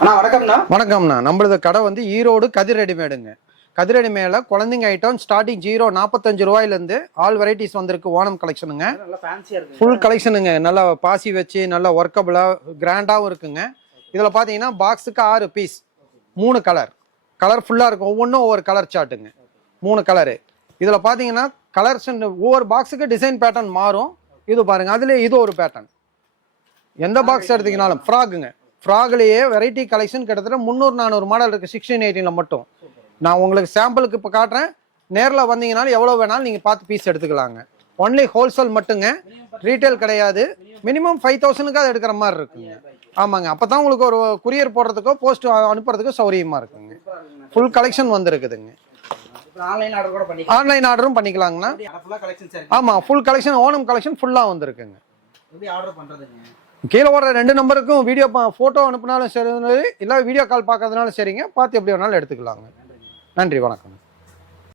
அண்ணா வணக்கம்ண்ணா. வணக்கம்ண்ணா. நம்மளது கடை வந்து ஈரோடு கதிர் ரெடிமேடுங்க. கதிர் ரெடிமேடில் குழந்தைங்க ஐட்டம் ஸ்டார்டிங் 45 ரூபாயிலேருந்து ஆல் வெரைட்டிஸ் வந்திருக்கு. ஓணம் கலெக்ஷனுங்க, ஃபுல் கலெக்ஷனுங்க. நல்லா பாசி வச்சு நல்லா ஒர்க்கபுளாக கிராண்டாகவும் இருக்குங்க. இதில் பார்த்தீங்கன்னா பாக்ஸுக்கு 6 பீஸ், 3 கலர் ஃபுல்லாக இருக்கும். ஒவ்வொன்றும் ஒவ்வொரு கலர் சார்ட்டுங்க, 3 கலரு. இதில் பார்த்தீங்கன்னா கலர்ஸ் ஒவ்வொரு பாக்ஸுக்கு டிசைன் பேட்டர்ன் மாறும். இது பாருங்கள், அதுலேயே இது ஒரு பேட்டர்ன். எந்த பாக்ஸ் எடுத்தீங்கனாலும் ஃப்ராகுங்க. ஃப்ராக்லேயே வெரைட்டி கலெக்ஷன் கிட்டத்தட்ட 300-400 மாடல் இருக்குது 16-18 மட்டும். நான் உங்களுக்கு சாம்பிளுக்கு இப்போ காட்டுறேன். நேரில் வந்தீங்கனாலும் எவ்வளோ வேணாலும் நீங்கள் பார்த்து பீஸ் எடுத்துக்கலாங்க. ஒன்லி ஹோல்சேல் மட்டுங்க, ரீட்டைல் கிடையாது. மினிமம் 5000க்கு அது எடுக்கிற மாதிரி இருக்குங்க. ஆமாங்க, அப்போ தான் உங்களுக்கு ஒரு குரியர் போடுறதுக்கோ போஸ்ட் அனுப்புறதுக்கோ சௌரியமாக இருக்குங்க. Full collection வந்துருக்குதுங்க. ஆன்லைன் ஆர்டரும் பண்ணிக்கலாங்கண்ணா. ஆமாம், ஃபுல் கலெக்ஷன் ஓணம் கலெக்ஷன் ஃபுல்லாக வந்துருக்குங்க. கீழே ஓடுற 2 நம்பருக்கும் வீடியோ ஃபோட்டோ அனுப்புனாலும் சரி, இல்லை வீடியோ கால் பார்க்கறதுனாலும் சரிங்க. பார்த்து எப்படி வேணாலும் எடுத்துக்கலாங்க. நன்றி, வணக்கம்.